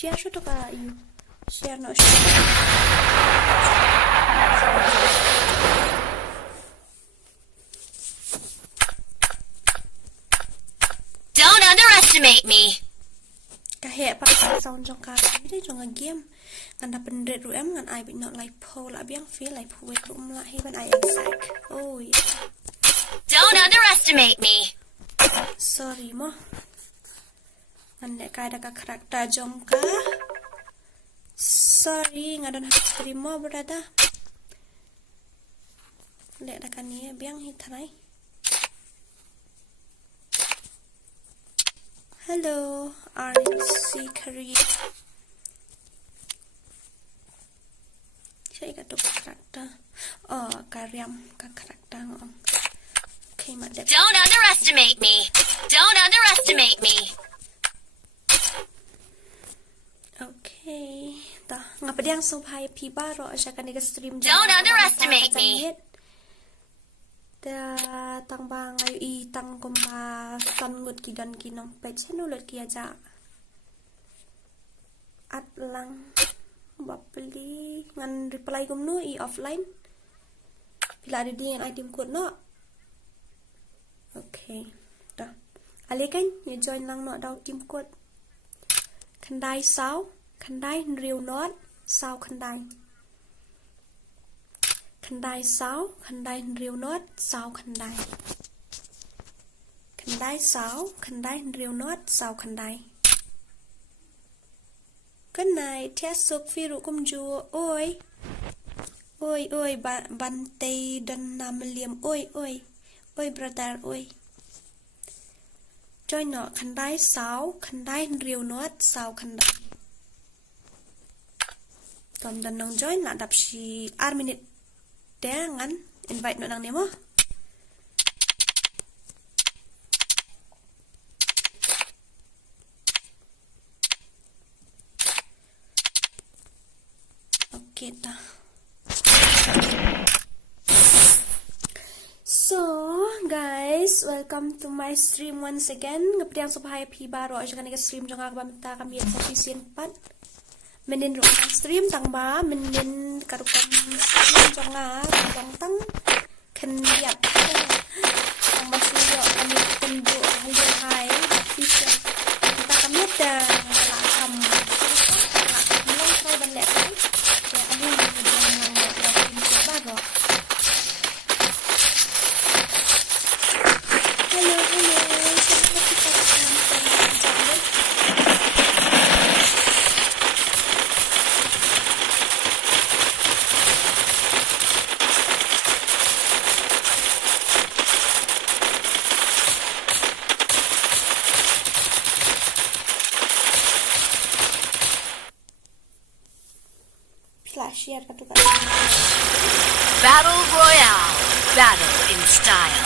share should to ka you share no share Don't underestimate me. Kahit pa sound jong ka ini jong game nganda pendret ru em ngan I be not like po la biang feel like po wait rum la heban I exact. Oh yeah. Don't underestimate me. Sorry mo. Anda ka ada ka karakter jong ka. Sorry ngadan harus terima berada. Lihat dah kan ni biang hitanai. Hello, RNC Korea. Saya kat tu karakter. Oh, karyam ka karakter ngong. Okay, madep. Don't underestimate me. Don't underestimate me. Okay. Dah, ngapa dia so hai pi baro asyakan dia stream. Don't underestimate me. Dah tang bang ayu I tang kompa ton ngut kidan kinong page nulut kia ja. At lang bapeli ngan reply kumnu I offline. Bila ada dia item code no. Okay. Dah. Ale kan you join lang no dau team code. Khandai sao, khandai riu not, sao khandai. Khandai sao, khandai riu not, sao khandai. Khandai sao, khandai riu not, sao khandai. Good night, Tia Suk Firu Kumju. Oi. Oi, oi, Bante dan Namaliam. Oi, oi. Oi, brother, oi. Join no, khandai sao, khandai riu not, sao khandai. Tom dan nong join nak dap si minute. Jangan invite no nang nemo. Okay dah. So guys, welcome to my stream once again. Ngapdiang supaya pi baru aja kan stream jong aku bamta kami efisien 4. Menin ruang stream tang ba menin karukan stream jong tang tang kendiat tang basuyo kami tendu hayo hai official kita kami ada lakam bilang saya balik ya ini yang baru. Hello, share ka tu ka. Battle Royale. Battle in style.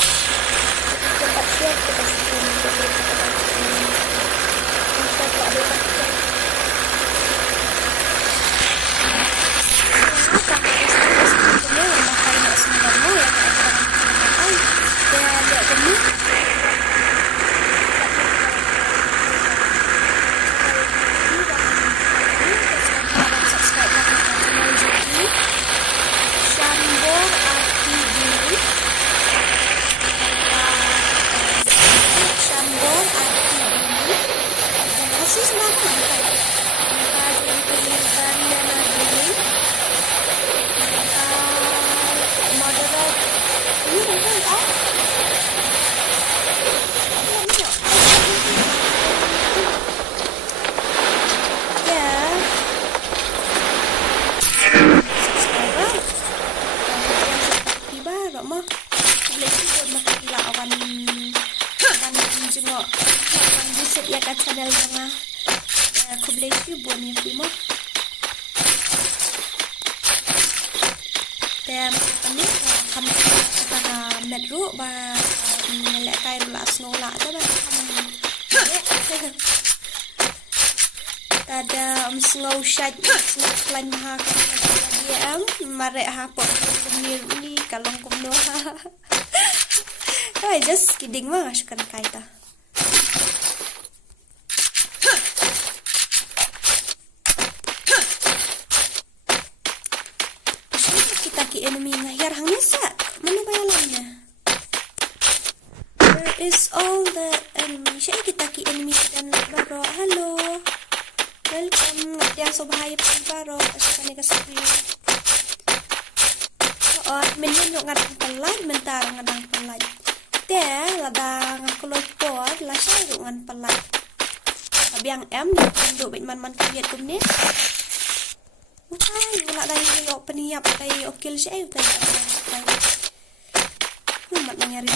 Lambha dia marek ha pok ni kalong kumno ha. I just kidding mah sukan kaita. kita ki enemy ngayar hangnya sa. Mana bayalannya? Where is all the enemy? Syai kita ki enemy dan baro. Hello. Welcome. Ngapya sobhay baro. Asyik ni kasih. Oh, minyan yung ngadang palay, mentar ngadang palay. Te, ladang kulot po, lasya yung ngan palay. Sabi ang yung kando, man kayat ko ni. Utay, wala na yung paniyap, tayo okil siya, utay. Mat nangyari.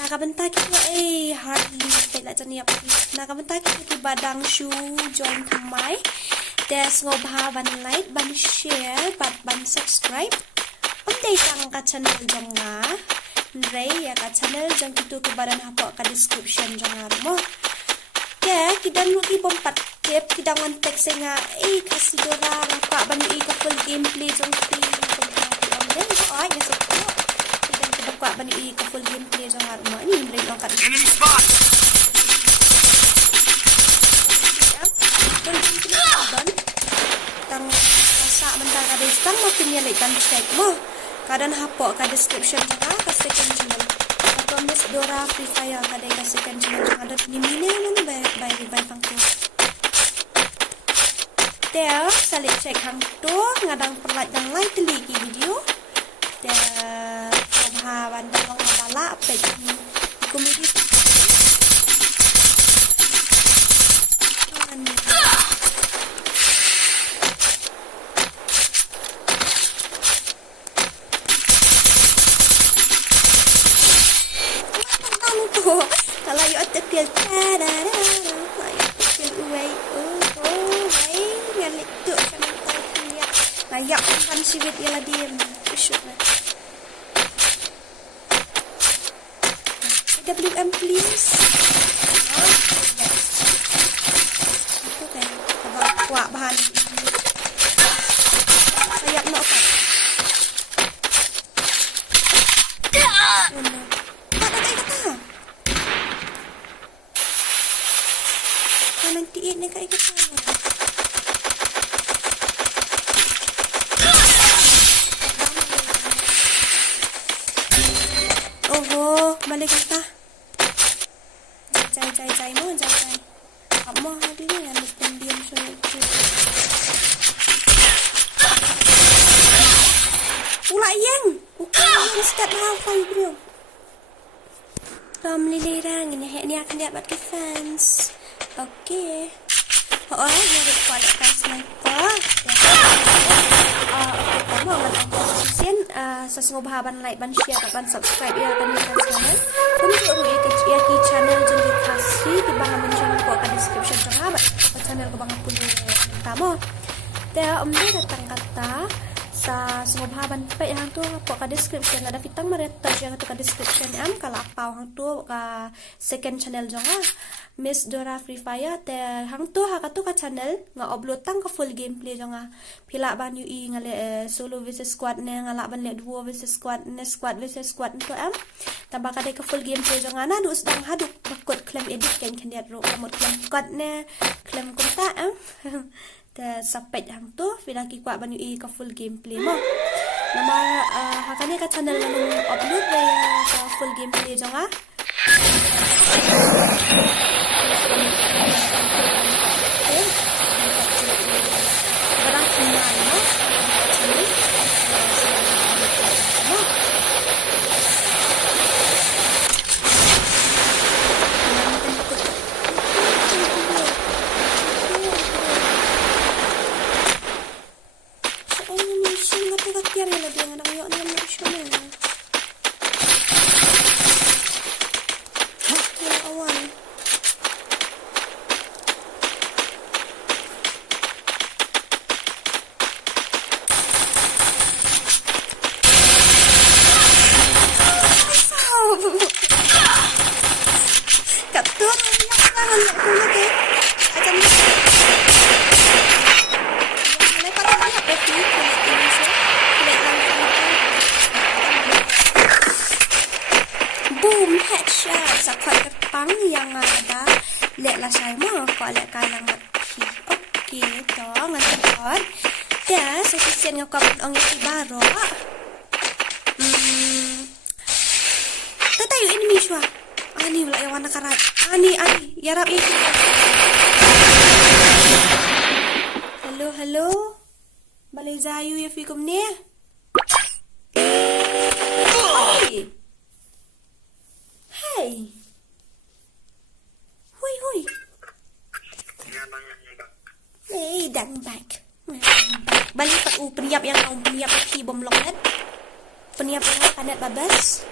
Nakabantay ko hardly, kaya dyan niya. Nakabantay ko badang shoe, join kamay. Des ngobha ban like, ban share, ban subscribe. Update ang ka channel jong nga. Ray ya ka channel jong itu ke badan hapo ka description jong nga mo. Ya, kidan lu ibom patip, kidang ngantek nga Khasi Dora ngapa ban ka full gameplay jong fi. Then so ay nga so. Kidan ka bakwa ban ka full gameplay jong nga mo. Ini ray ang ka. Enemy spot. Tang rasa mentang ada istang makin nyalikan check mo. Kadan hapo ka description ka second channel. Atau Miss Dora Free Fire ka ka second channel ada ni mine mana by pang tu. There salit check hang tu ngadang perlat yang lain teliki video. There sobhawan dalong bala update ni komedi. Kalau you terpil away ngalik tu kan dia layak kan siwit ialah dia shoot WM please itu kan kuat bahan sayap nak apa nanti ini kayak gitu. Oh, balik kita. Jai mo, jai. Kamu hari ni yang diam so. Ulah yang. Ukang start halfway bro. Lilirang ini akan dapat ke fans. Okay. Oh, jadi kualitas sniper. Pertama ngan sasngobhaban like ban share ban subscribe ya kan channel. Untuk ya ki channel jadi Khasi di bawah channel ko ka description jangan channel ko bang punya tamo. Dia datang kata sa sngobhaban pa yang tu po ka description ada fitang mareta yang tu ka description kalau apa hang tu ka second channel jangan. Miss Dora Free Fire te hang tu ha ka channel nga upload tang ka full gameplay janga pila ban yu ngale solo versus squad ne ngala ban le duo versus squad ne squad versus squad tu tambah ka ka full gameplay janga na du sedang haduk bakot claim edit kan dia ro kamot claim squad ne claim kunta te sapet hang tu pila ki kwa ban yu ka full gameplay mo nama hakane ka channel nang upload be ka full gameplay janga Boom, headshot sa kwat pang yang ada lek la sai mo ko lek ka lang mat Gitu, ngantar. Ya, sufisien ngakap ang iti baro. Tatayo ini miswa. Ani wala yawan nakarat. Ani, yarap iti. Halo. Balay zayo ya fikum ni. Hey. Hui. Hey, đang back. Balik pat peniap yang kau peniap pi bom loket. Peniap yang padat babas.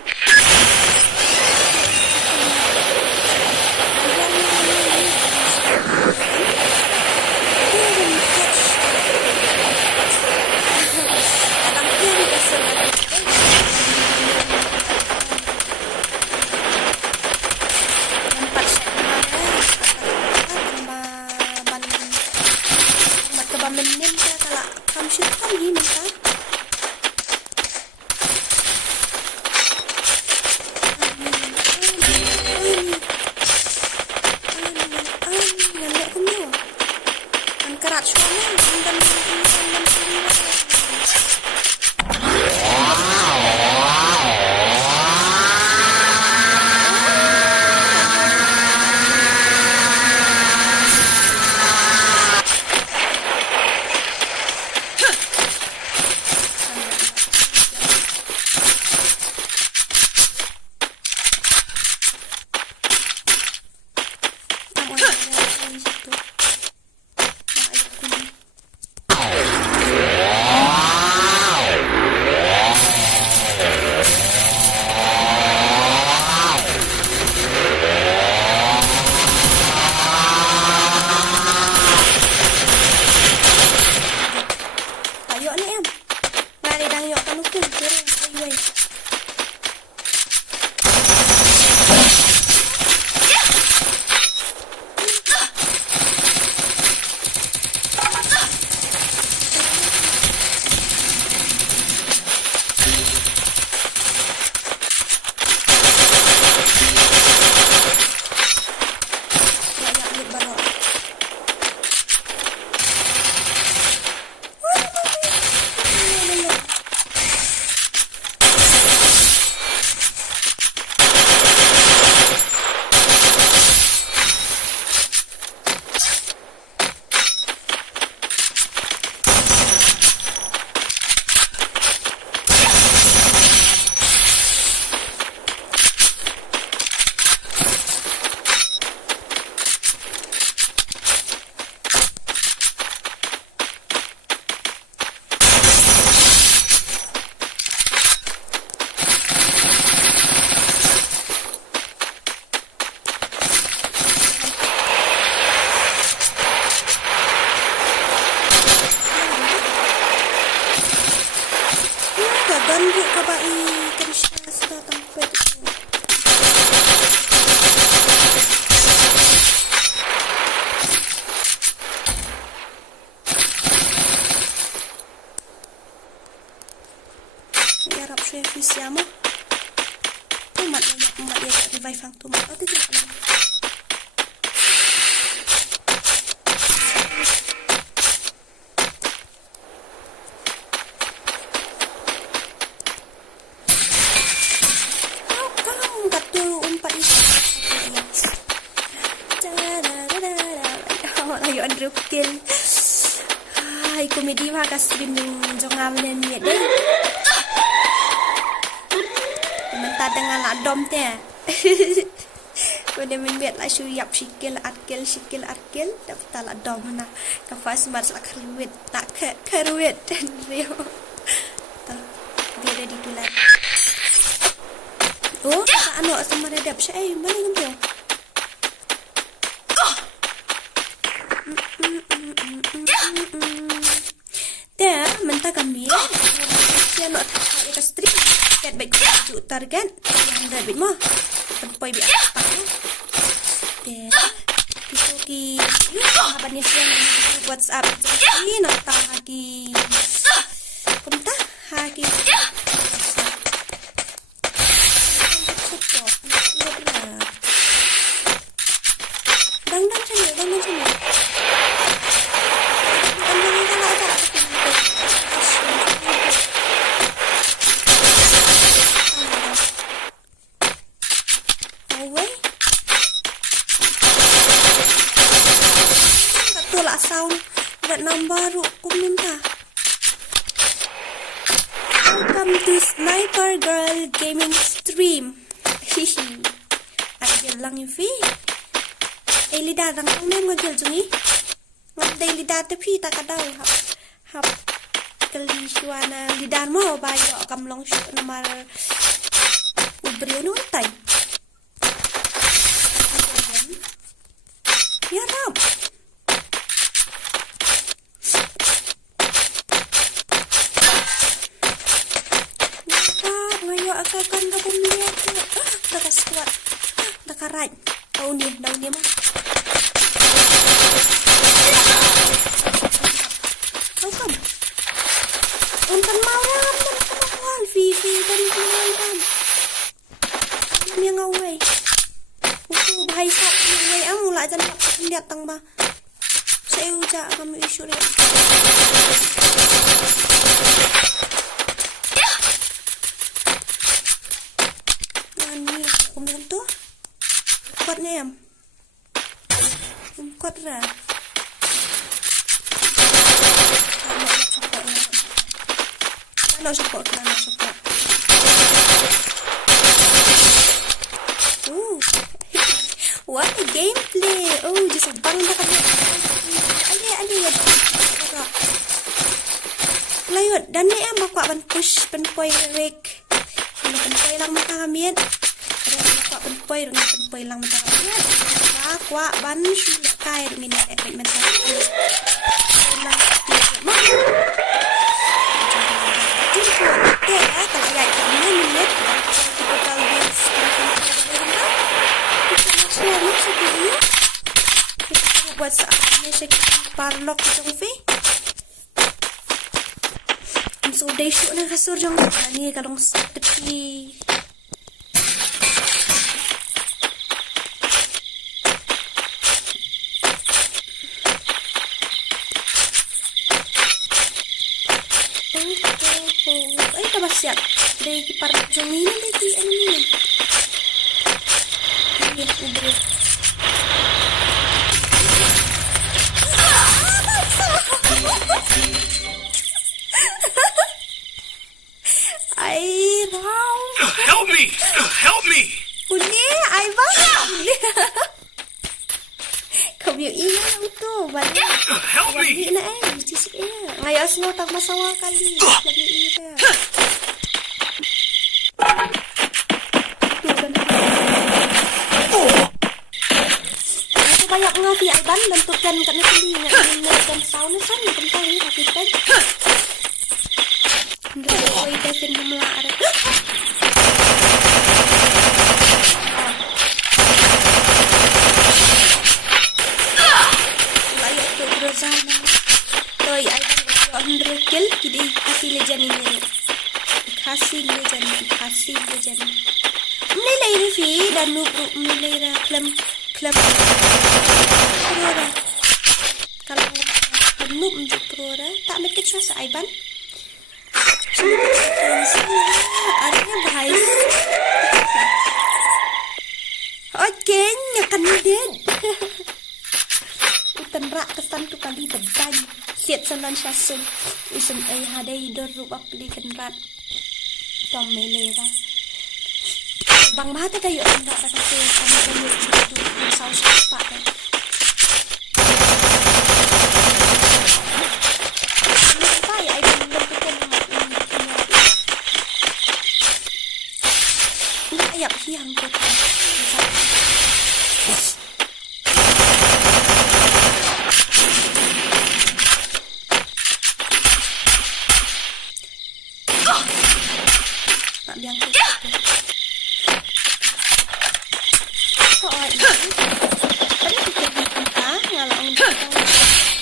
ganggu ka ba ikan siya sa tampet ko. Iarap siya yung fisya mo. Umat ya revive ang tumat. O, tigil ka lang. Kill. Ay, komedi mah ka stream ng jonga men miet deh. Menta dengan la dom te. Pada men miet la shu yap shikil atkil dapat la dom na. Ka fast mat la kruit tak kruit rio. Dia ready to land. Oh, anu sama redap syai balik ngomong. Dia mentah kami dia nak tak ke stream kat baik tu target yang dah bit mah tempai bi apa dia ki apa ni sian WhatsApp ni nak tak lagi pentah lagi dang sini tolak sound kat number kumnunta. Welcome to Sniper Girl Gaming Stream. Hihi. Agil lang yung fi. Ay lidah lang kang nem ngagil jungi. Ngagday lidah te fi ta kadaw. Hap kali shuana lidah mo bayo kamlong shu namar ubriyo no tay. Ya rap. Ngayon akan ka pumilihan ko. Nakasquat. Nakarad. Daun niya mo. Welcome. Untan mawam dan kamahal. Fifi dan kumaitan. Alam yang away. Uto bahay sa away. Ang mula dyan lihat tang ba. Sa iyo dyan kami isu rin. Kumento kuat na yan kuat ra ano support what a gameplay just bang na kami ali layot dan ni em bakwa ban push ban poi rek ini ban poi lang mata kami Penpoy lang mata kami. Kwa ban kai ngin ek mata. Lang. Kalau ya ini minit total wins. Kita buat saatnya cek parlok jong fi. So day shoot na kasur jong ni kalong tepi. Ay, kabasyak. Dari parang jumina, dari ano niya. Ay, ubre. Ay, wow. Help me! Help me! Uli, ay ba? Kau yung iyan ito. Help me! Balik na eh. Ngayon mo, tag masawa kali. Lagi iya. Ito banyak nga fi Alban. Bentukan kat nasi nga. Bentukan tahun na san. Bentukan ni kapitan. Hindi ko ito sinumlaar. Layak tu berzana. Toy, Alban 100 kill. Kidi Khasi legend ini. Khasi legend. Nilai ni fi dan nilai ra klem. Prora. Kalau noob untuk prora, tak make it sa Alban. Adanya guys. Okay, nyakan din. Utanra kesan tu kali teban. Siat sanan syasum. Isun ay hadai dor rubak li kenrat. Tom melera. Bang mahata kayo anda kasi kami kami dito sa sapa kan. Ayak hiang ko. Tak biang ko. Kok ini? Tadi kita kita ngalang kita.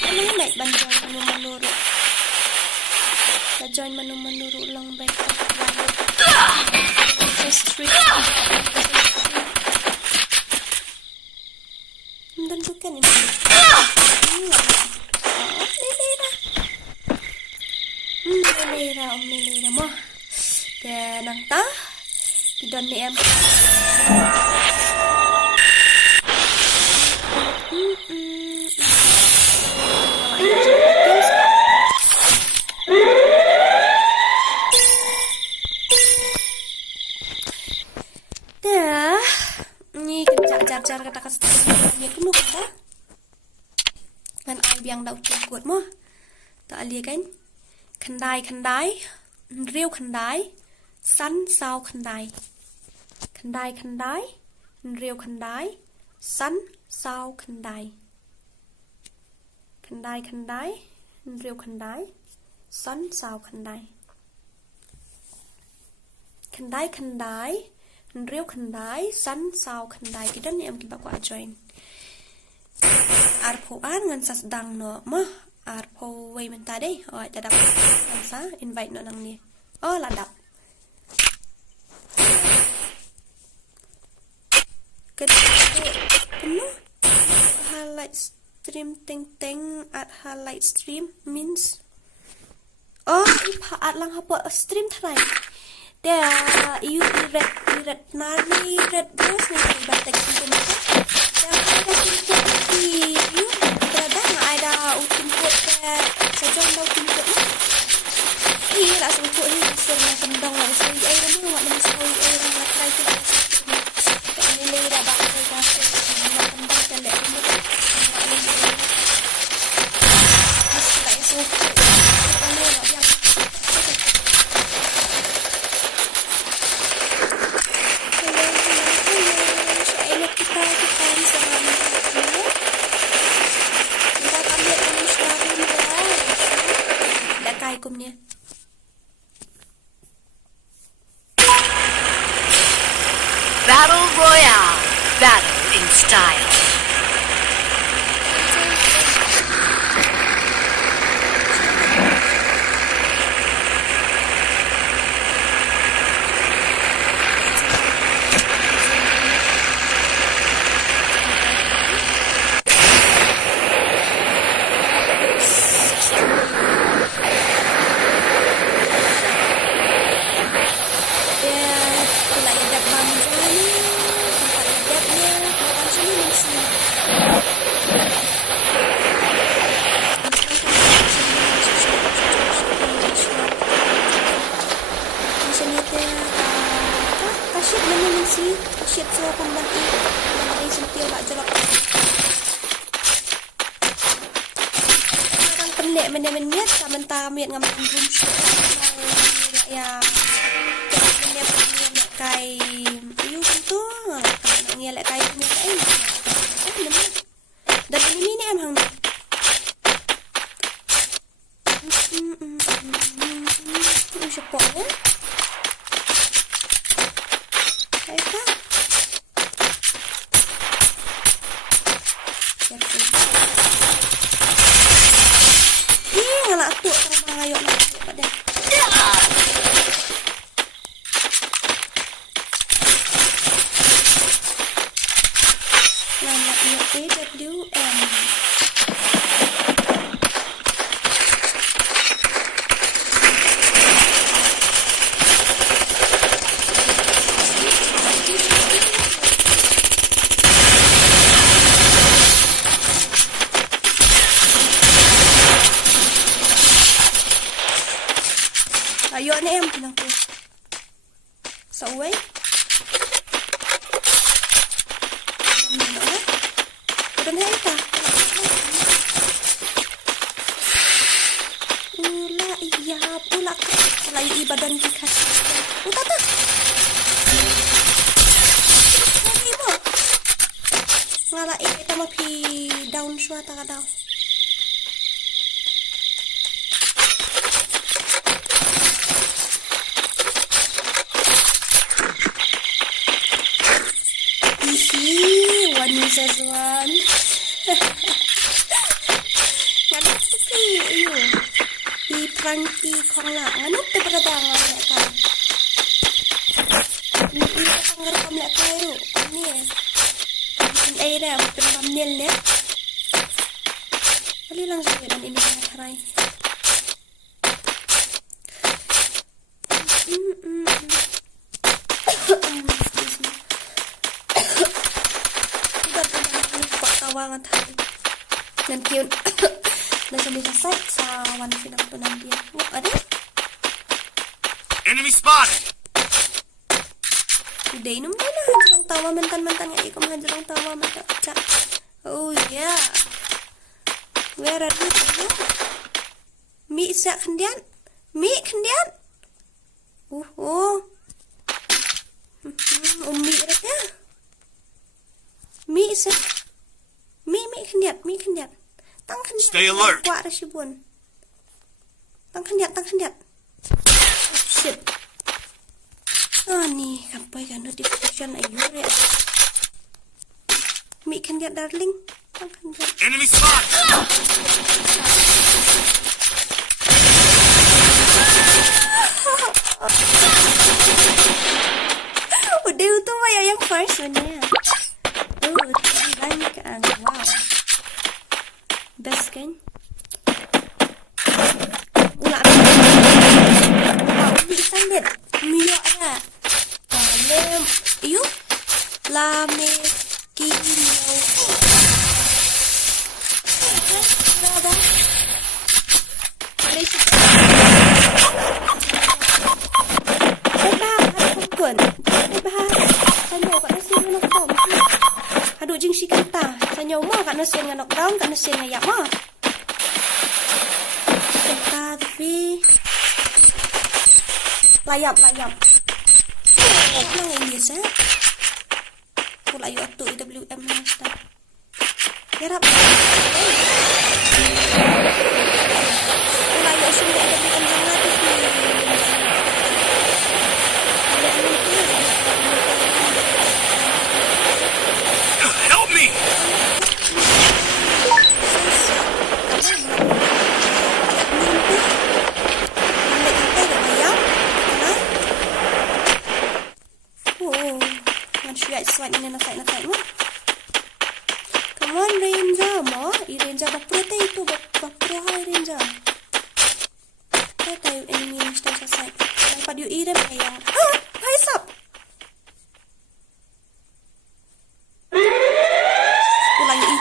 Ano may banjang manu-manuro. Join manu-manuro lang ba ito? Tentukan ini. Melera mo. Kenang ta? Idon ni em. Ni penuh dah. Ngan ai biang dau cukup mo. Tak alia kan. Khandai, riu khandai, san sao khandai. Khandai, riu khandai, san sao khandai. Khandai, riu khandai, san sao khandai. Khandai, riu khandai, san sao khandai. Kita ni am kita buat join. Arpo an ngan sas dang no mah. Arpo way menta deh. Oh, tak dapat. Sa invite no nang ni. Oh, ladap. Penuh. Highlight stream ting at highlight stream means. Oh, ipa at lang hapo stream try. There you red nani red bros ni batek itu macam. Yang ada pintu you berada ada utin pot sejauh dah utin pot. Iya lah sebut ni serna kendang lah sekali air mana awak nak sekali air nak try tu. Tak nilai dah bak saya kasih nak kendang telek ni. Mesti tak esok. Kamu nak biar. Battle Royale. Battle in style. Menit samanta miet ngam nongrum ya menit nak kai you tu nak ngiel kai miet ai dan ini ni em hang siapa ya apa nak tu orang ayok nak tu pada. Nama dia AWM. Ayok ni em pinang tu. Swer. Dan hai ta. Ula iya pula lai ibadan di Khasi. Utata. Ni mo. Ngala kita mau pi down suata ka daw. One. Ngano si iyo. Di prangki kong la. Ngano te beradangan lek kan. Ni pangar kam lek kairo. Ni eh. Ai dah pemamnil ni. Kali lang sa dan ini haray. Tawangan tadi. Nanti nasa bisa site sa one pinagtunan dia. Ada? Enemy spotted. Udah num dah lah jerong tawa mantan-mantan nga ikaw mga jerong tawa mantan. Oh yeah. Where are you? Mi sa kandian. Mi kandian. Mi ra ka. Mi sa. Mi kandian. Tang kandian. Stay alert. Kwa ra si bun. Tang kandian. Oh, shit. Ni kapoy ka notification ayo re. Mi kandian darling. Tang kandian. Enemy spot! Udah itu mah yang first one ya. Tadi banyak kan. Wow. Best kan? Ulah bisa lihat. Mio ada. Lem. Iyo. Lame. Kimio. Ada. Malaysia. Aduh jing si kanta sanyo mo kana siya nga knockdown kana siya nga yama kanta tapi layap oh lang English pula yu atu IWM nasta yarap pula yu asin IWM jangan Help me! Come on, Ranger mo. I-Ranger bapro itu bapro hai Ranger. Tayo enemy na sa side. Dapat yung irem ayang. Rise up. Ulayo.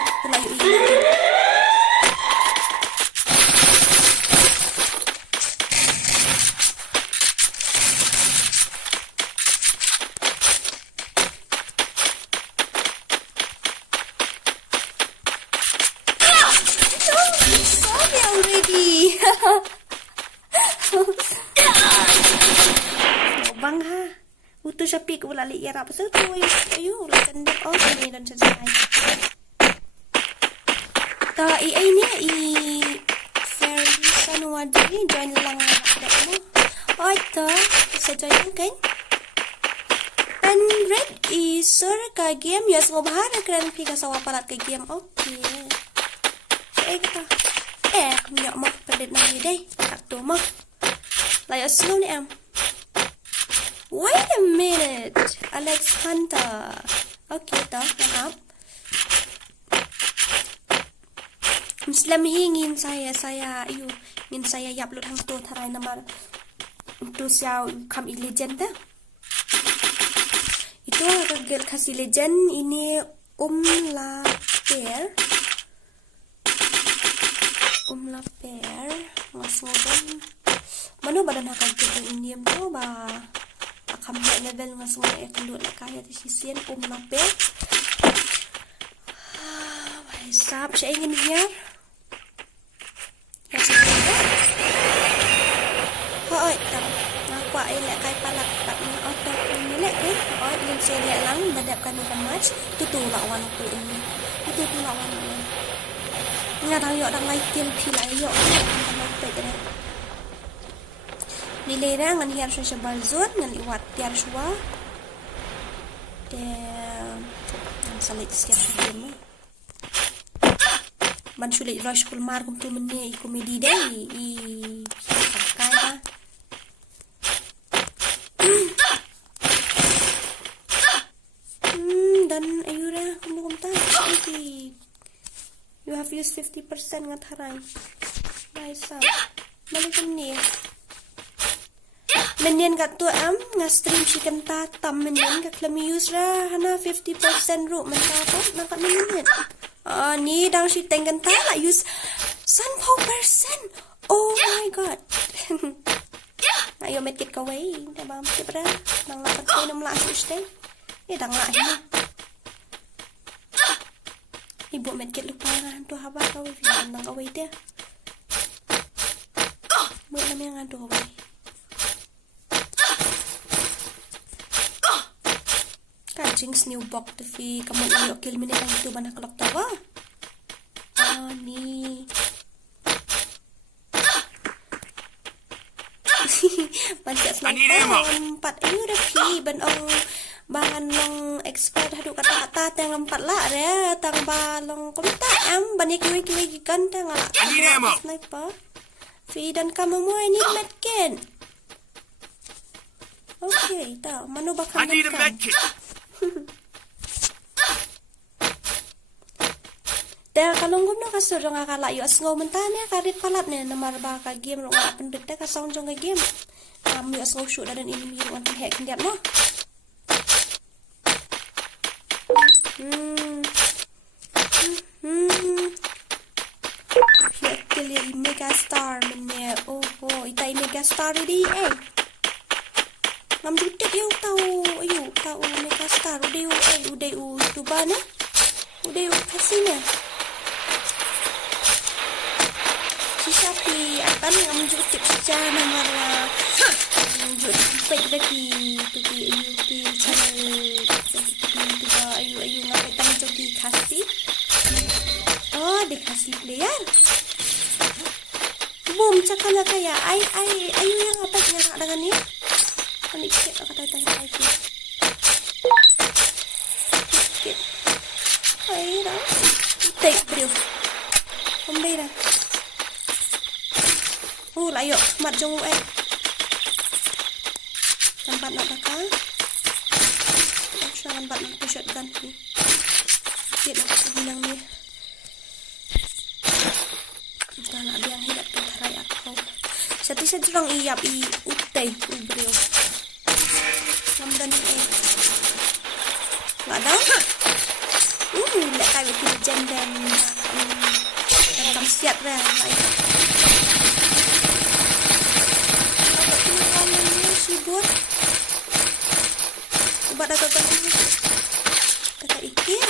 Already. Bang ha. Uto siya pick wala li ira pa sa tuwa ayo wala kandak oh ini dan sa ta AI niya fairly sanwa din join lang na mo. Oh ito sa join kan. And red is sir ka game yes mo bahana kran pika sa wapalat ka game okay. Eka. Nyak mo pedet nang day. Takto mo. Layo slow ni am. Wait a minute. Alex Hunter. Okay, to. Mahap. Muslim hingin saya ingin saya upload hang to taray naman. Itu siya kami legend dah. Itu agak Khasi legend ini Laper ngasngodon mano ba na nakagkit ng Indian to ba akamya level nga semua ekalo na kaya ti sisien Laper sap siya ingin niya yes hoy tam nakwa ile kay palak tak ni auto nila eh oy yung sila lang madap ka ni match tutulawan ko ini tutulawan nga dang yo dang like tin pilay yo nilera ngan hiar siya balzon ngan iwat tiar siya ang salit siya mo man sulit rush kul mar kum tu menni komedi dai kaya dan ayura kum ta you have used 50% nga taray. Nice. Balikan ni. Menyan ka to nga stream si kanta tam menyan ka klami use ra hana 50% ro man ta naka menyan. Ni dang si teng kanta la use 100%. Oh my god. Ayo medkit ka way. Dabam sipra nang lapat ko nam la stay. Đang lại nha. Ibu medkit lupa yang hantu haba kau bilang nang kau itu. Buat nama yang hantu kau. Kajing new box tapi kamu nak kill minit yang itu mana kelak tawa? Ni. Banyak sniper 4 ayu dah pi ban ong bangan long expert haduk kata-kata tang 4 lah dia tang balong komita am banyak kiwi-kiwi kan tang ala sniper fi dan kamu mau ini medkit. Okay, tahu manu bakal medkit. Dah kalau ngomong kasur jangan kalah yuk asngau mentanya karit palat ni nomor baka game lo ngap pendek dah kasong jong game. Kami asngau shoot dan ini miru anti hack ndiap no. Ya kali mega star menye. Oh, itai mega star ini ngam jutek yo tahu mega star udah coba ni. Udah kasih ni. Tapi apa ni ngam jutek saja nama jutek lagi di channel ayu ngapai tang jogi Khasi. Oh, di Khasi player. Boom cakala kaya ayu yang apa yang dengan ni? Ani kit kata tadi ayu. Kit. Ai dah. Take bro. Kombai dah. Layo mat jong tempat nak bakal tempat nak shotgun ni dia nak bilang ni kita nak biang hidup tentara aku satu orang iap utai bro samdan ni nggak tahu nak tahu kijan dan siap dah sibuk ubat dah kata ni kata ikir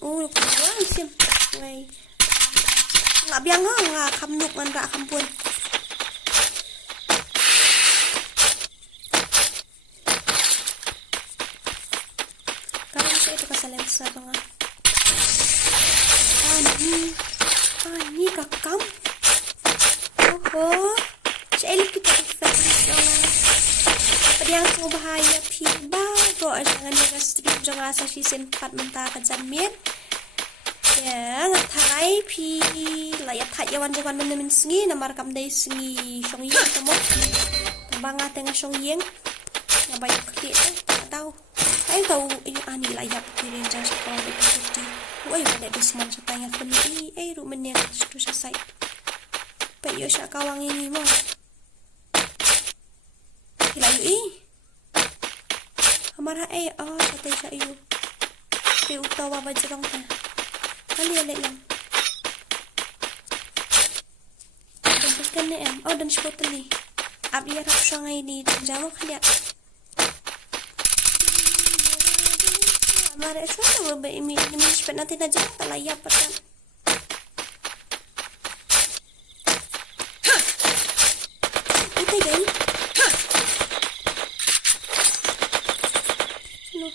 kuang sim nggak biang nggak kamnuk nggak kampun. Lensa bang ni kakam saya kita effect yang mau bahaya piba kok jangan stream jangan asa season 4 mentah kejamin ya ngatai pi layak tak yawan jangan menemin sengi nama rekam dari sengi song yeng kamu tambang tengah song yeng yang banyak ketik tak tahu. Ay tahu ani layak kirin jangan sekolah di pasti. Woi pada bisman setanya kini rumen yang sudah selesai. Payo siya kawang ini mo. Ilayu Amara patay siya iyo. Kaya utawa ba dyan ka. Kali lang. Dapat ka na dan siya po tali. Abi harap siya ngayon ni Jawa kaliat. Mara itu apa ba ini spend natin na dyan talaya patan. Ito gan. No.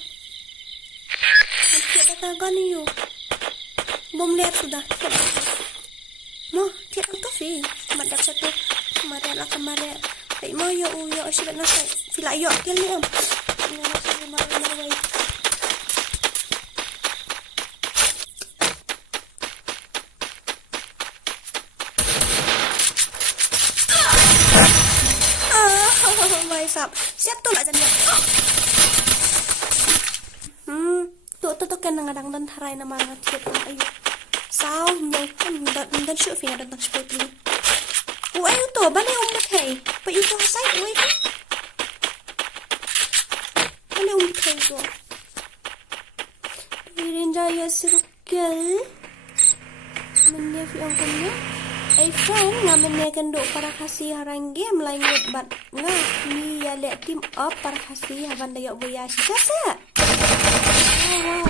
Nanti ada ganyo. Bom lihat sudah. Mo, tiap tu fi. Madak satu. Mara lah kemara. Baik mo yo sila nasa. Fila yo kili Ini nasa mara. Siap tu lah jadi. Tu kan ngadang dan tarai nama tiap ayu. Sao nyai kan dan shoot finger dan sport ni. Ayu tu bani umat hai. Pa itu hasai oi kan. Bani umat hai tu. Irin jaya girl. Menya fiong kanya. Friend, nga menya kendo para kasi harang game lain ngut bat nga ni ya let team up para kasi haban dayok boya sisa. Wow.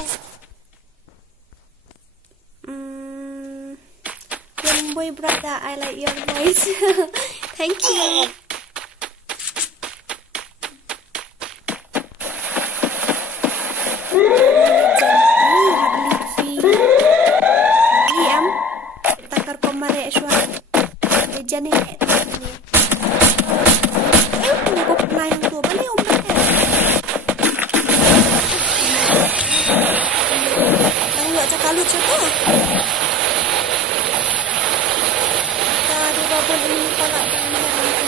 Young boy brother, I like your voice. Thank you. Jadi ni aku pernah yang tua balik ombak tangguh cakalut cakap tadi babon ini palak tangan ombak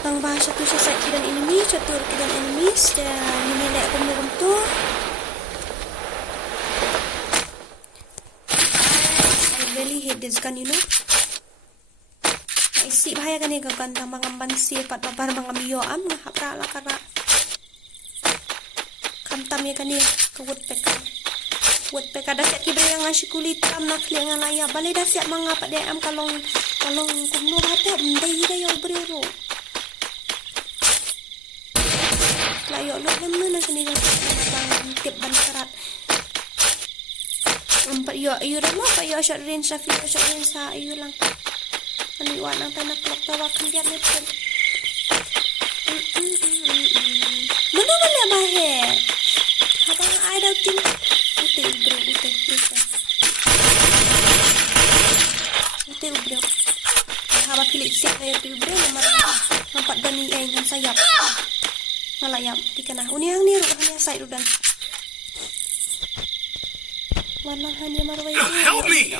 tang bahasa tu sesat kidan enemy catur kidan enemies dan menilai kumur-kumur really hate this gun, you know. Isip bahaya kan ni gagan tang mga bansi pat babar mga miyoam nga hapra la kara. Kamtam ya kan ni ka woodpecker. Woodpecker dah siap kibre yang ngasih kulitam nak liang ngalaya. Balai dah siap mga pat dia am kalong kumno hata mday hida yo brero. Layo lo naman na sini bang tip ban karat. Empat yo ayu dah pak yo short range Rafi short range sa ayu lang ani wa nang tanak klok tawakan dia nepon mana mana bahe habang ai dah tin ute bro haba pilih siap ayo ute bro nampak dani ngam sayap malayam dikena uniang ni ruhnya sai rudan Wanang hanya marway ni. Help me!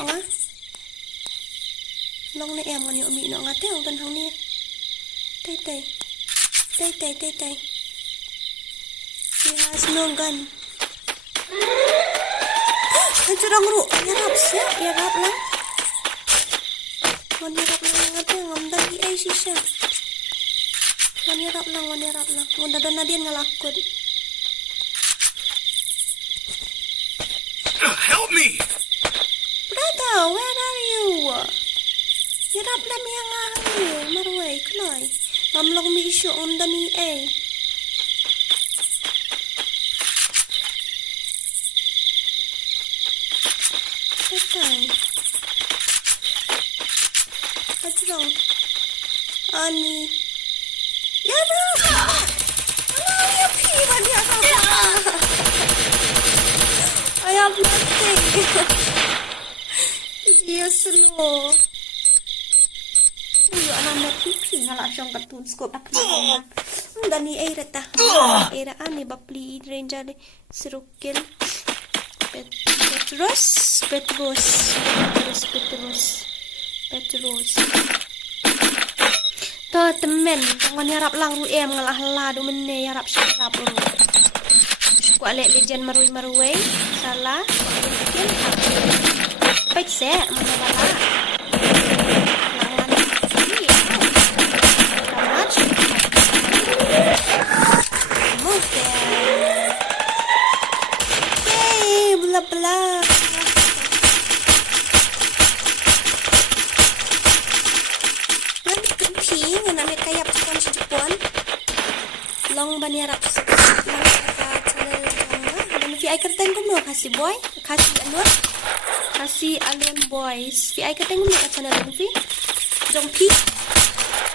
Long na em ngani umi no ngate ang tanhang ni. Tay. He has no gun. Hancurang ru, yarap lang. Wan yarap lang ngate ngam dali ay sisya. Wan yarap lang. Wanda dan na din ngalakod. Help me! Brother, where are you? Hirap na miya nga marway, kloy. Ngamlong mi isyo onda ni Tatay. Kacrong. Ani. Yarap! Ano yung piwa niya ka? I have nothing. Yes, no. Uy, alam na pipi. Hala siyang katun scope. Akli. Dani era ta. Era ani bapli ranger sirukil. Petrus. To temen. Tangan yarap lang ru ngalah la do menne yarap syarap ru. Kuat lek legend marui salah mungkin baik saya mana bala bla namanya kayak pon si Jepun long banyarap VI kerteng ko mo kasi boy kasi alun boys VI kerteng mo ka channel ng fi jong pi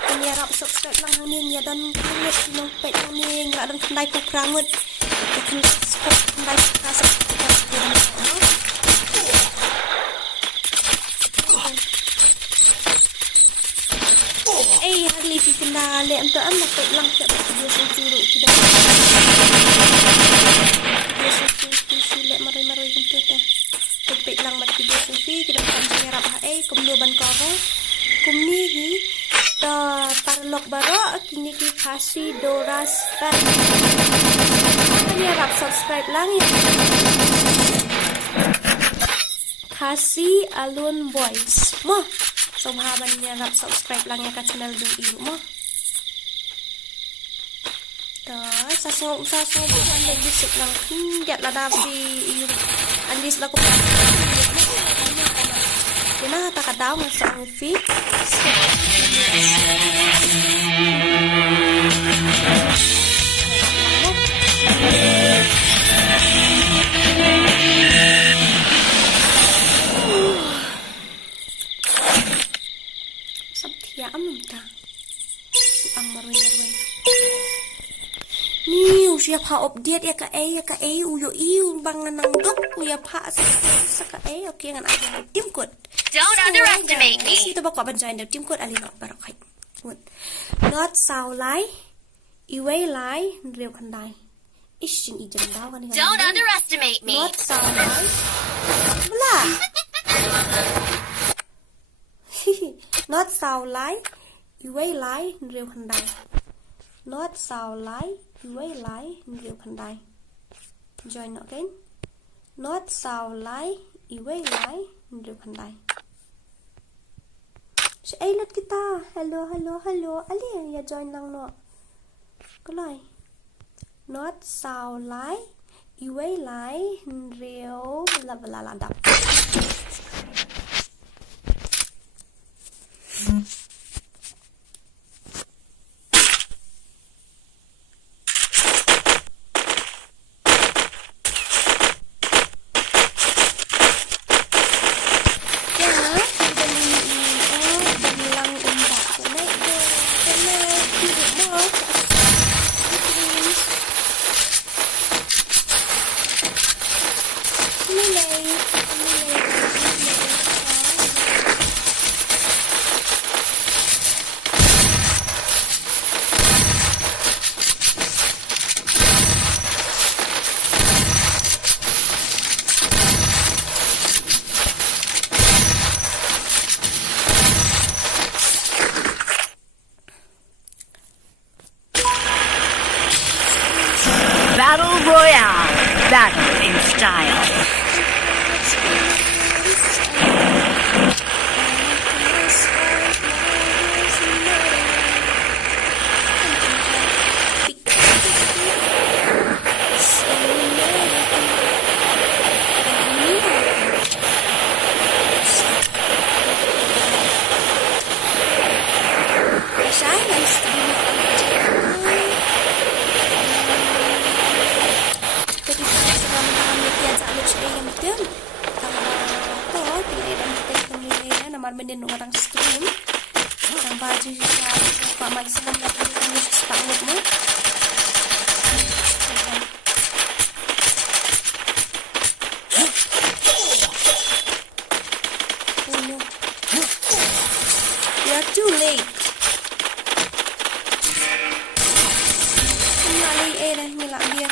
banyarap subscribe lang hanin ya dan kulit nong pet hanin nga dan kanday ko prangot kan spot kanday ka sa harli fi kendali untuk anak pet lang siap video sendiri tidak silek maroy komputer topik lang mat video sendiri kita akan nyerap kumluban ko ako kumnihi ta parlok baro kini ki Khasi Dora fan nyerap subscribe lang ya Khasi alun boys mo subhaban nyerap subscribe lang ya ka channel dong ibu mo Đó, sa bukan lagi sip lang. Dia lah dapat alis laku. Kena tak ada masa movie. Sabtia amta. Ang marway. Ni usia pa update ya ka uyo bangan nang dok uya pa sa ka okay ngan ada tim code. Don't underestimate me. Ito ba ko banjain tim code ali not barok hay. Not sound like iway lai real kandai. Ishin ijem daw kan. Don't underestimate me. Not sound like wala. Not sound like iway lai real kandai. Not sound like iway lai real kandai. Join again. Not sound like iway lai real kandai. Si Ailot kita. Hello. Ali ya join lang no. Kulay. Not sound like iway lai real lalalada. Battle Royale. Battle in style. Menin orang stream yang baju pak maksimum nak kamu sepak mu. You're too late. Ngalai dah ngelak dia.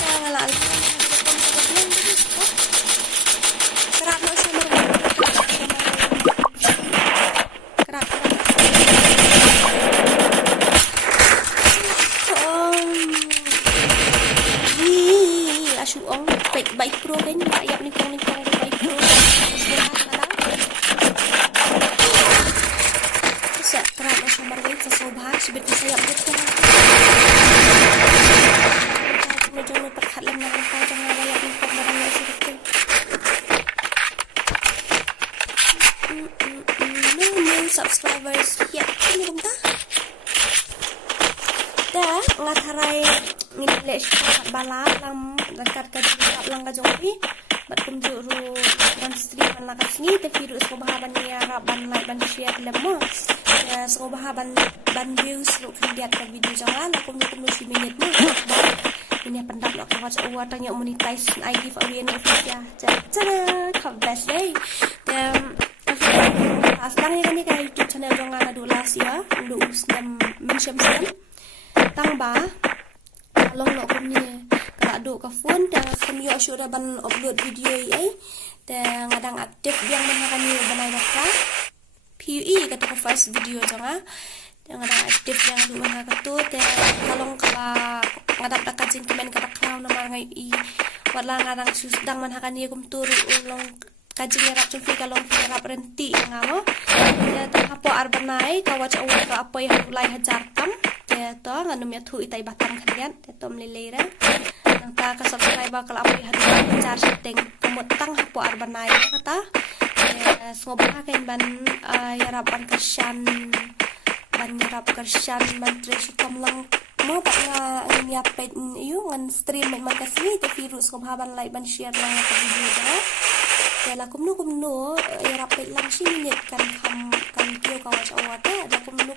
Saya ngelak. Baik pro kan ayam ni kong baik pro sa terang sa marway sa sobha sibit sayap betul medyo may perkhalam na ng tayo ng ayam ni kong marang sirkel no subscribers ya ini kumta dah ngatharay minilek sa balap lang dekat lang kajongpi bat kumjuru dan stream man kasni te virus ko bahaban ni arab ban like ban share lemma ya so bahaban ban views lu lihat ka video jangan aku kum 10 minit ni ini pendak nak watch award tanya monetize I give away ni ya cara come best day sekarang ini kan YouTube channel jangan ada last ya lu usnam mention tangba long nak kumnya do ka phone dan kami assure ban upload video ai dan ngadang aktif yang kami banai bakal PUE kata ka first video janga dan ngadang aktif yang du mana katu dan kalong ka ngadap takajin komen kata clown nama ngai i wala ngadang susdang man hakani kum turu ulong kajing yarap jong fi kalong yarap renti ngamo ya ta hapo arbanai kawat awal ka apa yang mulai hajar kam ya to nganum ya thu itai batam kalian ya to melilera nang ta ka subscribe kalau apa yang hajar setting kemut tang hapo arbanai kata ya ngoba kain ban yarap ban kersan ban yarap kersan ban tres kamlang mo pat nga ngiapet yu ngan stream man kasmi te virus ngobaban like ban share lang ka video da Kaya kumno yarap lang si minute kan kio kawas awata ada kumno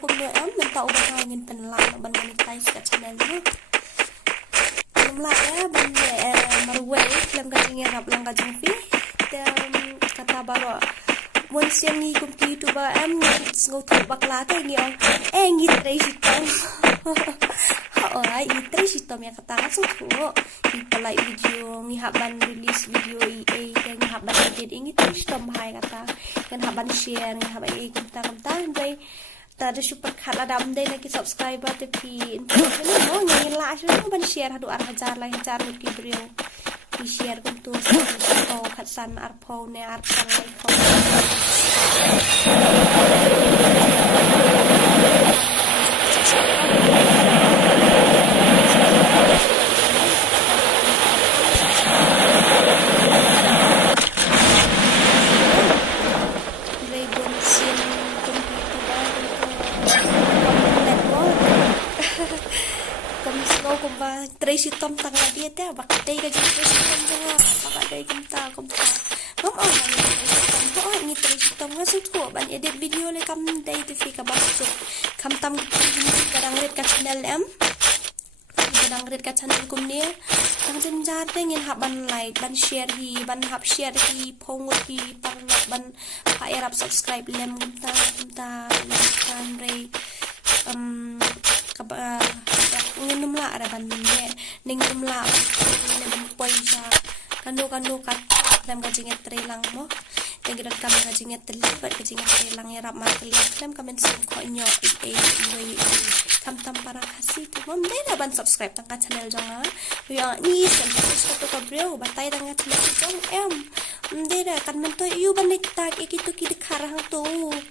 mentau bahangin penlang ban monetize ka channel mo kumla ya ban marway lang kajing yarap lang kajing fi dan kata baro mon siam ni computer ba ngau tu bakla ta ngi on ngi trace tom alright ngi trace tom ya kata ka su kita like video ngi haban release video dan ngi haban edit ngi trace tom hai kata kan haban share ngi haban kita dai ta ada super khat adam dai na ki subscriber te pi no ngi la shu ban share hadu ar hajar ki brio di share kan tu so khat san ar pho ne ar san lai pho Tracy Tom tangga dia dah bakal dia jadi Tracy Tom jangan bakal dia kita ngom ni Tracy Tom ngasut ko ban edit video le kam dai te fi ka basuk kam tam kadang red ka channel kadang red ka channel kum ni tang jenjar ngin hab ban like ban share hi phong hi ban pa erap subscribe lem ta kan re nginum la ada ban ne ningum la ban poi sa kanu kat dam gajing etre lang mo tegidot kam gajing etre bat gajing etre lang yarap mar kliat dam kamen sim ko nyo kam tam para khasi tu mom de ban subscribe tang ka channel jonga ya ni subscribe to ka bro batai tang channel jong de da kan men to yu ban nek tag ikitu ki dikhar hang tu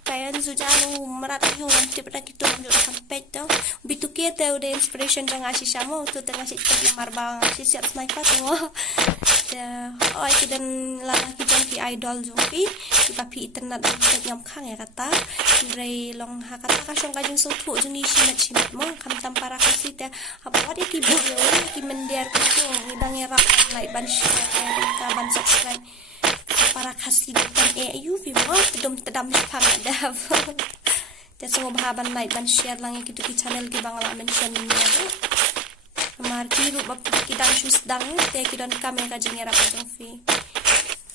kayan zujanu marat yu tip da kitu nyo kan page to bitu ke te de inspiration jang asi samo tu tengah si tak marbang si siap sniper tu oi kidan la ki jang ki idol jong ki tapi internet tak nyam khang ya kata rei long ha kata ka song ka jing so thu jing ni chimat mo kam tam para kasi te apa dia ki video ki mendiar ko ngidang era like ban share ka ban subscribe para kasi kan eu vi mo tedam phang ada dan semua bahaban like dan share lang gitu di channel ki bangala mention ni ya mar kiru bab kita shoes dang te kidan kamera jingera pa jong fi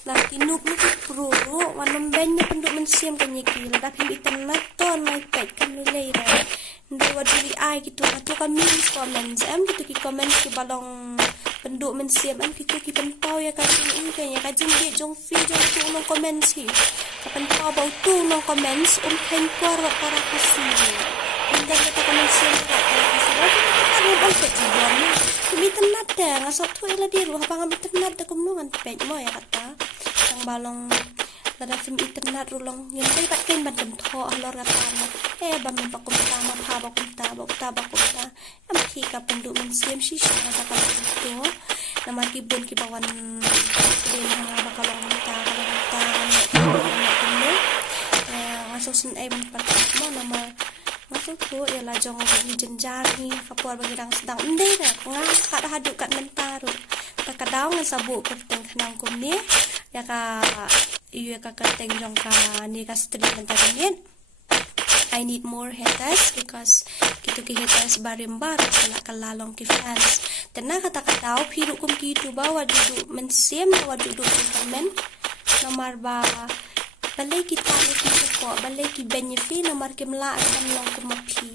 la tinuk ni pro wanam ben ni penduk mensiam kan yeki la tapi internet ton my pet kan le ra ndo waduri ai gitu atau kami comments gitu ki comments ki balong penduk mensiam gitu ki pentau ya kajing ini kayaknya kajing dia jong fi jong tu nong comments hi kapan tau bau tu nong comments pen kuar para kasi indah kita comments siam para kasi ni bang kejadian ni kami tenat dah ngasok tu ela di ruah bang kami tenat dah kumnungan pet mo ya kata yang balong pada sim internet rulong yang tay patken ban kentho alor kata bam pakumta ma pha bakumta am ki ka penduk mensiam shisha sa ka tu nama ki bun ki bawan de ma bakalong ta masuk sin ai ban mo nama masuk tu ialah jong ni jenjar ni kapur bagirang sedang endai dah ngas kada haduk kat mentaru tak kadau ngan sabuk kerteng khnang kum ni ya ka iya ka kerteng jong ka ni ka stream mentakan I need more haters because kita ki haters barimbar kala kalalong ki fans tenna kata kadau phiru kum ki tu bawa duduk mensiam bawa duduk komen nomor ba balai kita ni ko balai ki benyefi nomor ki mla kan long kum phi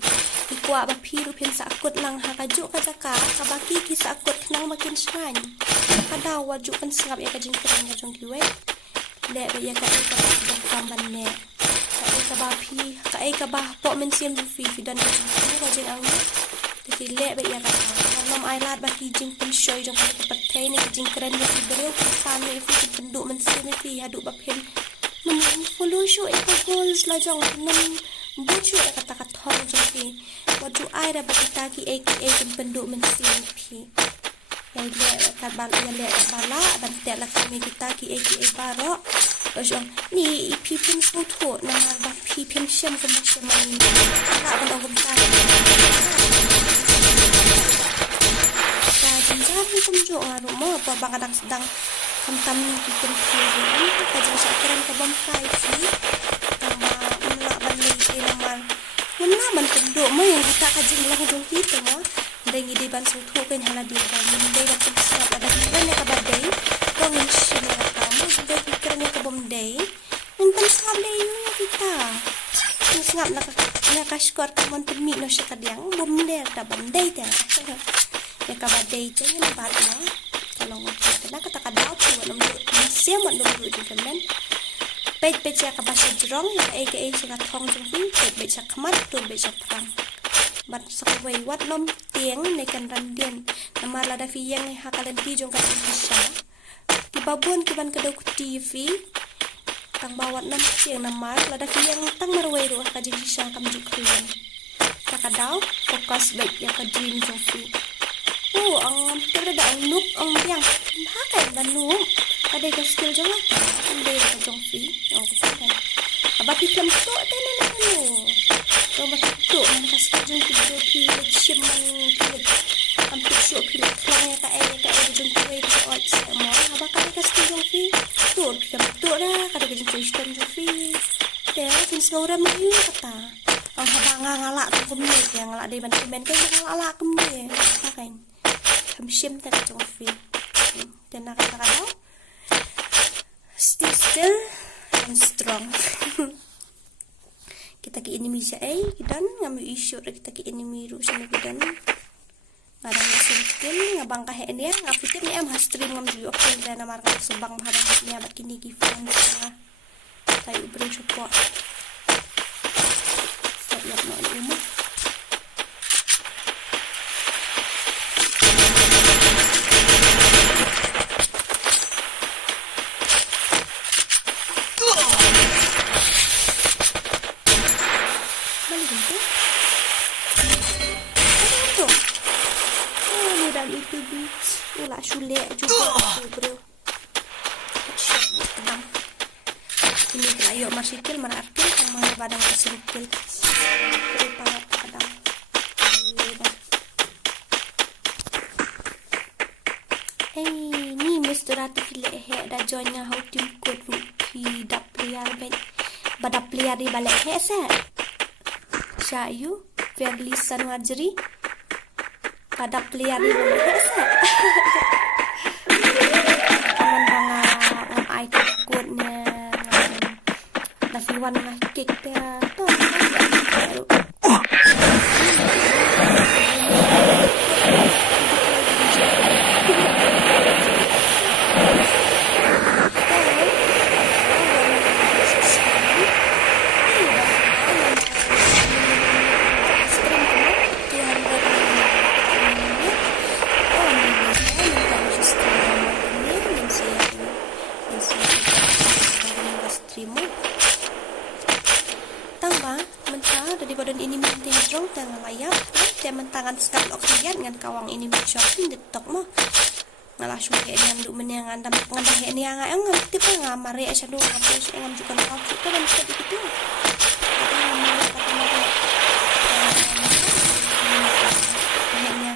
ikwa ba phiru pen sakut lang ha kaju ka jaka ka baki ki sakut nang makin shan kadau waju kan sangap ya ka jingkrang ka jong ki we le ba ya ka kamban ne ka ba phi ka ba po mensiam fi dan ka jing ang ti le ba ya ka nom ai lat ba ki jing pen shoy jong ka pat Okay, ni kejing keren ni beriau pan ni penduk mensin ni haduk bapen. Men follow show itu goals lah jong men bocu kata-kata thong jong ni. Bocu ai dah bagi aka penduk mensin ni. Yang dia kat bala dan tak lah kami kita aka baro. Bocu ni pipin foto nama bah pipin syam ke macam ni. Tak ada orang tahu. Jangan kumjo ngaru mo apa bang sedang kentam ni bikin kiri kaji syakiran ke bangkai si tambah melak balik namar mana man penduk mo yang kita kaji melah jong kita mo dengi di ban sutu kan hala dia ban ni dah sebab ada kita ke badai kong shin na kamu sudah fikirnya ke bomdai untung sebab dai ni kita ngap nak kashkor kamu temi no syakadiang bomdai da bandai dah ya kabadai je ni lebat no kalau kita nak kata kadau tu nam siam nak dulu di kan page ya kabasa jerong ya aka sangat thong jong fi page ya khamat tu page perang bat sakwai wat nom tieng ne kan randian namar lada fi yang hakalan ti jong kan bisa di babon kiban kedau TV tang bawat nam tieng namar lada fi yang tang marwai ro ka jing bisa kam jukrian takadau fokus baik ya ka dream jong fi. Oh, ang terada ang look ang yang pakai banum. Ada ke skill jangan. Ada ke jongfi. Yang kesan. Abah pikir tu ada nak lu. Kalau betul man ke skill jongfi video pilih siman pilih. Hampir show pilih kelang ya ka jongfi itu ot semua. Abah kada ke skill jongfi. Tu pikir betul dah kada ke jongfi jongfi. Dia fin semua mayu kata. Ang habang ngalak tu kemni yang ngalak dari bantuan kan ngalak kemni. Pakai. Hamshim tak jongfi. Dan nak kata stay still and strong. Kita ke enemy saya dan ngamu isu kita ke enemy ru sana dan ada yang skill ngabang kah ini ngafitir ni am stream ngam juga okay dan namar subang bahang ni abat kini gifan tayo beri support. Saya nak umur. Itu di ulah sulit juga bro. Ini kayu masih kecil merartil sama badang sedikit. Daripada kadang. Ni Mr. Rati pilih dah joinnya how team code di dap liar badap liar di balik headset. Syayu fairly sanwarjeri pada player di bawah headset. Tangan ai takutnya nasi wan lah kick dia. Mentangan sekali oksigen dengan kawang ini shopping di tok mo ngalah suke yang duk menang anda ngadah ini yang ngerti pa ngamari asya do hapus yang jukan hapus itu kan seperti itu ada ngamari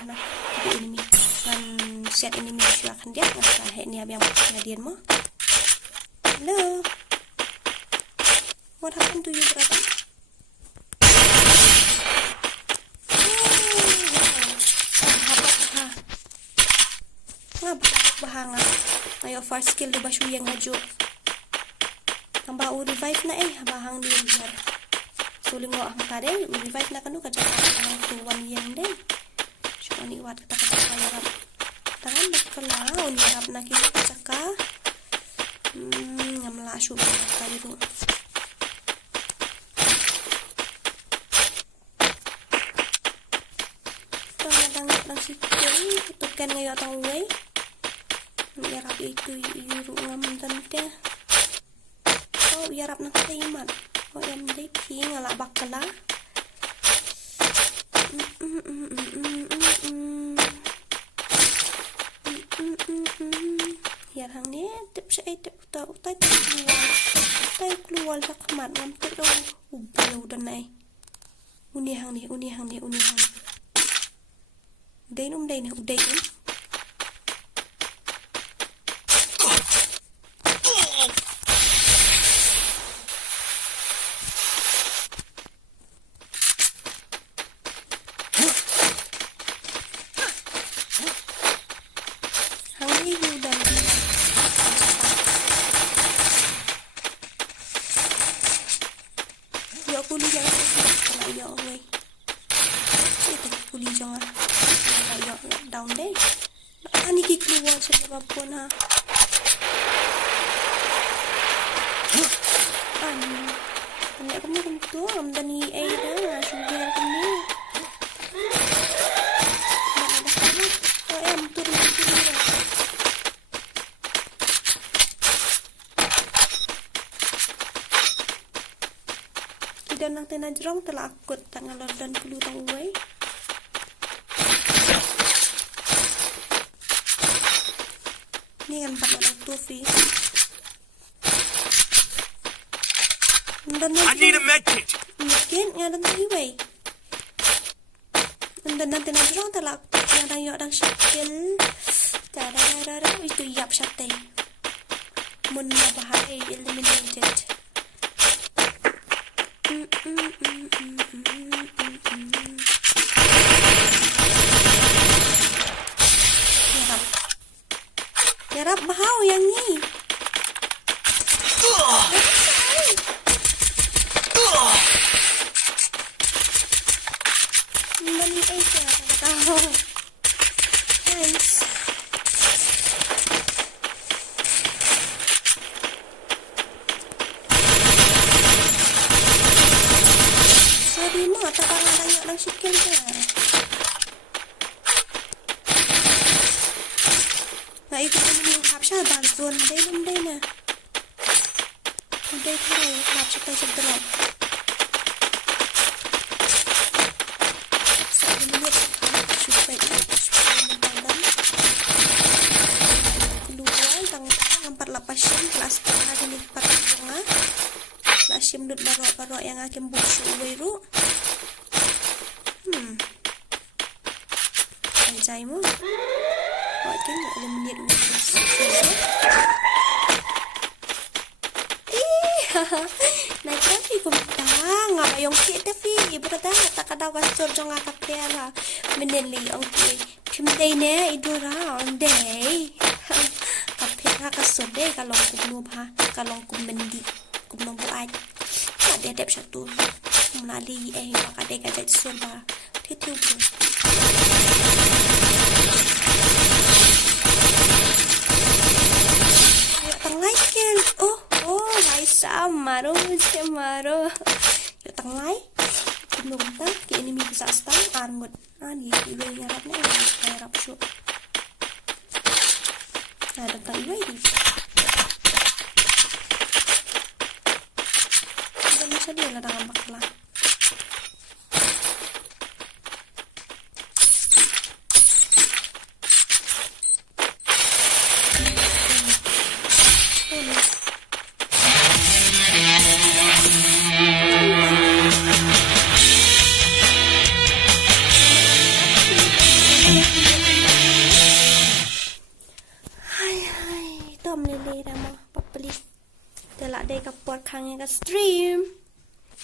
na ini kan set ini misyu akan dia ngasa ini yang ngadian mo. Hello, what happened to you brother? Bahanga ayo first skill do basyu yang haju tambah revive na bahang di biar suling mo ang tade revive na kanu kaja ang tuwan yang deh cuma ni wat kata yarap tangan bakala on yarap na kini kacaka ngamla syu kali ru tangan sikil tukan ngayo tang way itu iru ngam dan dia oh yarap nak taiman oh em dei pi ngala bakala ya hang ni tip sai tip ta utai keluar sak mat ngam tip do ubeu dan nai uni hang ni dei num dei na udei Kuli jangan kalau yo wei. Itu kuli jangan. Kalau yo down deh. Ani ki keluar sebab apa na. Ani kamu tu amdani dah sudah kamu. Mana dah kamu? Oh em turun. Dan nang tena jerong telah akut tak ngalor dan kulu tang uai. Ni kan pat nak tufi. I need a med kit. Mungkin ngadan tang uai. Dan nang tena jerong telah akut ngadang yo dang syakil. Dararara itu yap syate. Mun bahai eliminated. Yarap bahau yang ni. Bani aja tahu. Nice. Sorry ma, tak parang banyak lang sikil ka. Nah itu kan yung hapsya bantuan day na. Day tayo hapsya tayo sa drop. Sa minit supay magdagdan. Keluar tang 48 kelas tengah ini patungga. Lasim dut baro yang akan busu weru. Anjay mo. Kan ada menit naik lagi kumpang ngapa yung kita fi berada tak ada wasur jong akap pera meneli ongki pimday ne idura onday kapera kasur deh kalau kumno ha kalau kumendi kumno buat ada dep satu menali maka dek aja surba titu tengaikan oh hai samaro yo tengai belum tak ke ini mi bisa stang armut ani ile nyarapnya nyarap su ada tang ini dan bisa dia lah dengan bakla Khang cái stream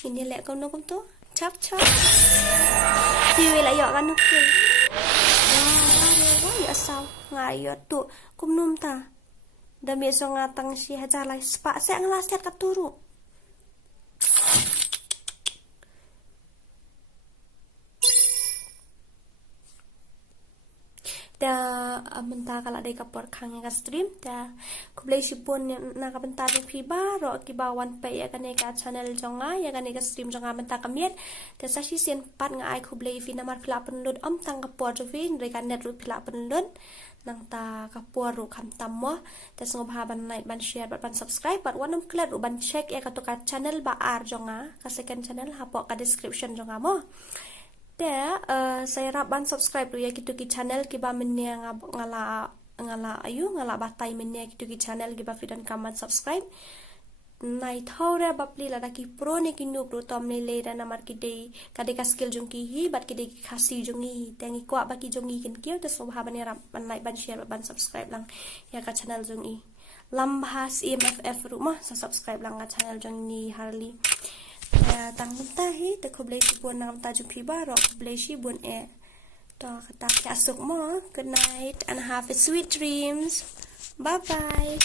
ini lek kau nak tu chap tiwi lah yo kan nak wah ya sao ngayo tu kum num ta da meso ngatang si hajar lai spa se ngelaset katuru da mentah kalau ada kapor khang yang stream da kublai sipun na ka benta di piba ro ki bawan pe ya kan ka channel jonga ya kan ka stream jonga benta kamiet da sa sisen pat nga ai kublai fi namar phila penlut om tang kapor jo fi re kan net ru phila penlut nang ta kapua ru kam tammo ta sngop ha ban like ban share ban subscribe bat wanam klet ru ban check ya katuka channel ba ar jonga ka second channel ha po ka description jonga mo te saya rap ban subscribe ru ya kitu ki channel ki ba menya ngala batai menya kitu ki channel ki ba fidan kamat subscribe nai thora bapli la ki pro ne ki nu pro tom ne le ra namar ki dei kade ka skill jong ki hi bat ki dei khasi jong hi tengi kwa ba ki jong hi kin kiu te so ha ban rap ban like ban share ban subscribe lang ya ka channel jong i Lambha syiemFF ru ma sa subscribe lang ka channel jong ni harli tang ta hi te khoblei si bon nam ta ju phi ba ro khoblei si bon e to kata ki asuk mo. Good night and have a sweet dreams. Bye bye.